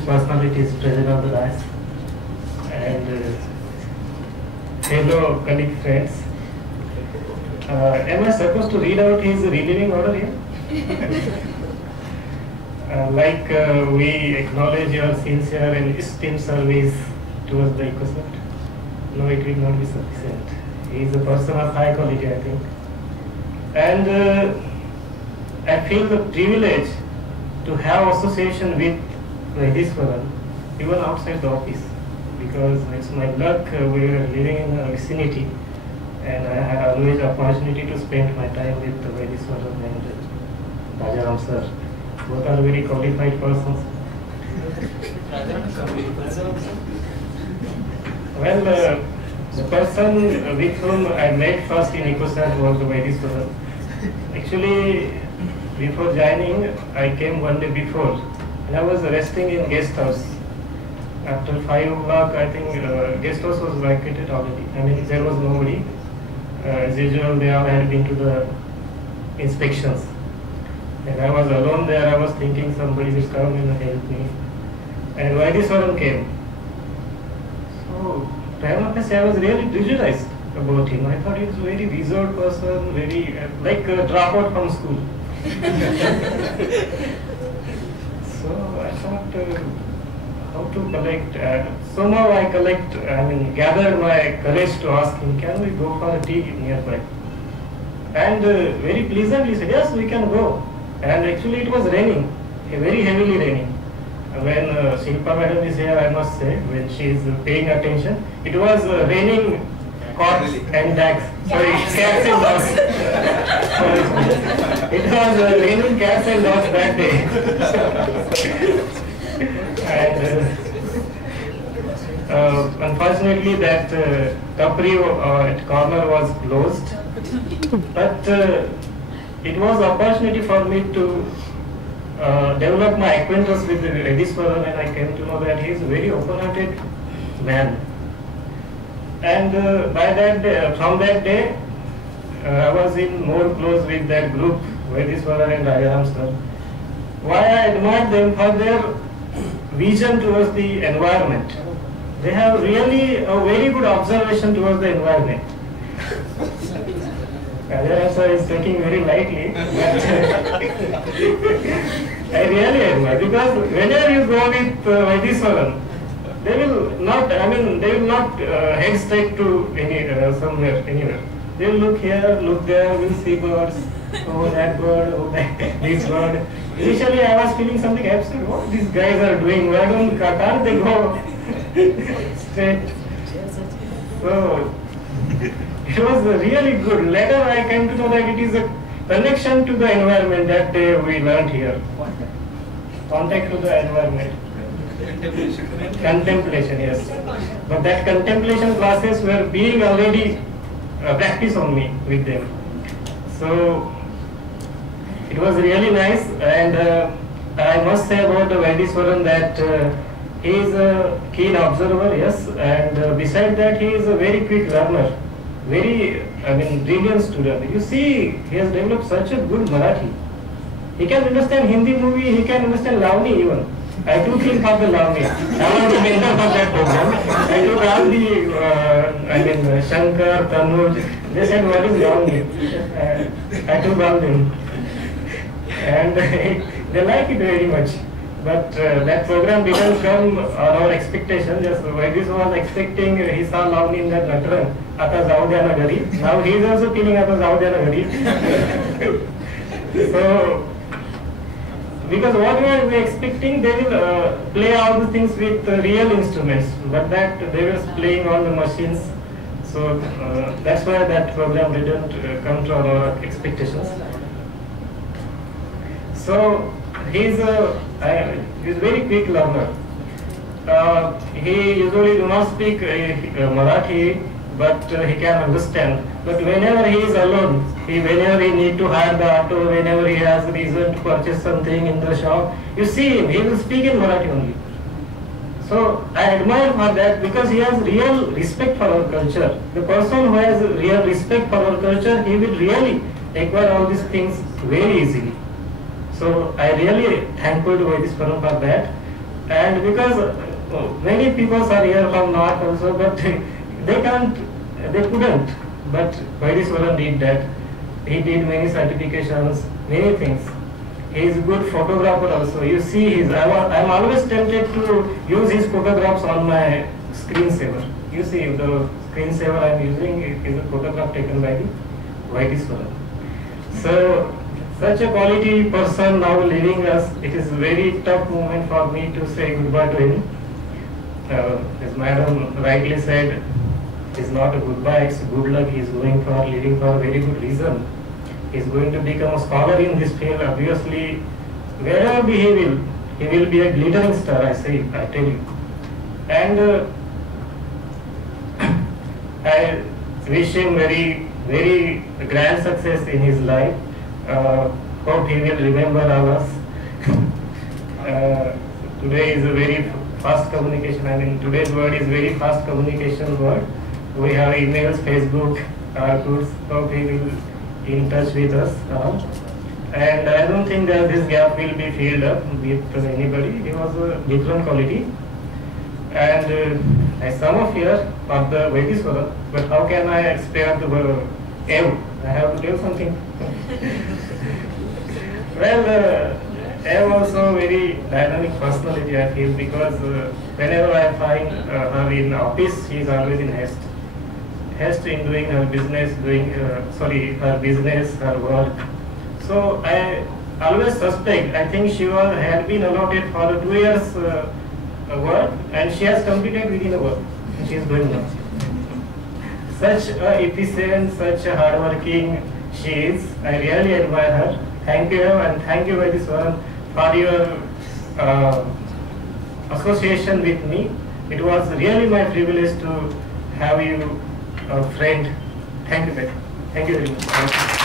personalities present on the dais, and fellow colleague friends. Am I supposed to read out his relieving order here? We acknowledge your sincere and esteemed service towards the EcoCert. No, it will not be sufficient. He is a person of high quality, I think. And I feel the privilege to have association with Vaidiswaran, even outside the office, because it's my luck. We are living in a vicinity, and I have always opportunity to spend my time with Vaidiswaran and Rajaram sir. Both are very qualified persons. Well, the person with whom I met first in EcoSat was Vaidiswaran. Actually, before joining, I came one day before, and I was resting in guest house. After 5 o'clock, I think guest house was vacated already. I mean, there was nobody. As usual, they all had been to the inspections. And I was alone there. I was thinking somebody will come and help me. And Vaidiswaran came. So, I was really prejudiced about him. I thought he was a very reserved person, very like a dropout from school. So I thought how to collect. Somehow I gathered my courage to ask him, can we go for a tea nearby? And very pleasantly said, yes, we can go. And actually it was raining, very heavily raining. When Shilpa madam is here, I must say, when she is paying attention, it was raining cats and dogs. Sorry, cats and dogs. It was raining cats and dogs that day. And unfortunately, that Capri at corner was closed. But it was an opportunity for me to develop my acquaintance with Vaidiswaran, and I came to know that he is a very open-hearted man. And from that day, I was in more close with that group, Vaidiswaran and Rajaram sir. Why I admire them for their vision towards the environment. They have really a very good observation towards the environment. Rajaram sir is taking very lightly, but I really admire, because whenever you go with Vaidiswaran, they will not head straight to anywhere. They will look here, look there, will see birds, oh that bird, oh this bird. Initially I was feeling something absurd. What these guys are doing? Can't they go straight? So it was really good. Later I came to know that it is a connection to the environment that day we learned here. Contact to the environment. Contemplation, yes. But that contemplation classes were being already practiced on me with them. So it was really nice, and I must say about Vaidiswaran that he is a keen observer, yes, and besides that he is a very quick learner, very brilliant student. You see, he has developed such a good Marathi. He can understand Hindi movie, he can understand Lavani even. I took him for the Lavani. I was the mentor for that program. I took all the, Shankar, Tanuj, they said, what is Lavani? I took all them. And they like it very much. But that program didn't come on our expectation. Just Vaidis was expecting, he saw Lavani in that Natran, Ata Jau Dya Na Gari. Now he is also feeling Ata Jau Dya Na Gari. So, because what we are expecting, they will play all the things with real instruments, but that they were playing on the machines. So that's why that program didn't come to our expectations. So he's very quick learner. He usually do not speak Marathi, but he can understand. But whenever he is alone, whenever he need to hire the auto, whenever he has reason to purchase something in the shop, you see him, he will speak in Marathi only. So I admire for that, because he has real respect for our culture. The person who has real respect for our culture, he will really acquire all these things very easily. So I really thankful to Vaidiswaran for that. And because many people are here from North also, but they couldn't. But Vaidiswaran did that. He did many certifications, many things. He is a good photographer also. You see I'm always tempted to use his photographs on my screensaver. You see the screensaver I'm using is a photograph taken by the Vaidiswaran. So such a quality person now leaving us, it is a very tough moment for me to say goodbye to him. As Madam rightly said, it's not a goodbye, it's a good luck. He is going for leaving for a very good reason. He is going to become a scholar in this field. Obviously, wherever he will be a glittering star, I tell you. And I wish him very, very grand success in his life. Hope he will remember all us. Today is a very fast communication. I mean, today's word is very fast communication word. We have emails, Facebook, tools. Hope he will in touch with us. And I don't think that this gap will be filled up with anybody. He was a different quality. And I sum up here for the Vaidiswaran, but how can I spare the word Ev? I have to tell something. Well, Ev also very dynamic personality, I feel, because whenever I find her in office, she is always in haste in doing her business, her business, her work. So I always suspect, I think she had been allotted for 2 years work, and she has completed within a work, and she is doing now. Such efficient, such hardworking she is. I really admire her. Thank you, and thank you Vaidiswaran for your association with me. It was really my privilege to have you a friend. Thank you very much.